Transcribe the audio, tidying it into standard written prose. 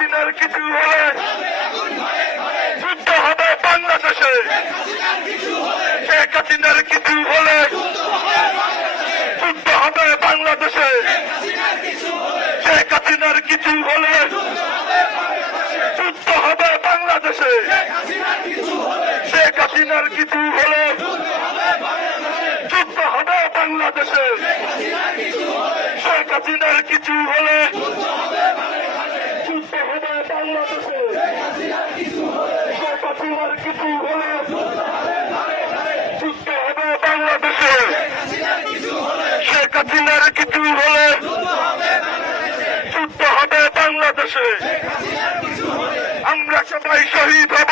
হাসিনার কিছু হলে যুদ্ধ হবে বাংলাদেশে। শেখ হাসিনার কিছু হলে যুদ্ধ হবে বাংলাদেশে। শেখ হাসিনার কিছু হলে যুদ্ধ হবে বাংলাদেশে। শেখ হাসিনার কিছু হলে যুদ্ধ হবে বাংলাদেশে। শেখ হাসিনার কিছু হলে যুদ্ধ হবে বাংলাদেশে। শেখ হাসিনার কিছু হলে যুদ্ধ হবে বাংলাদেশে। শেখ হাসিনার কিছু হলে যুদ্ধ হবে বাংলাদেশে। আমরা সবাই শহীদ হব।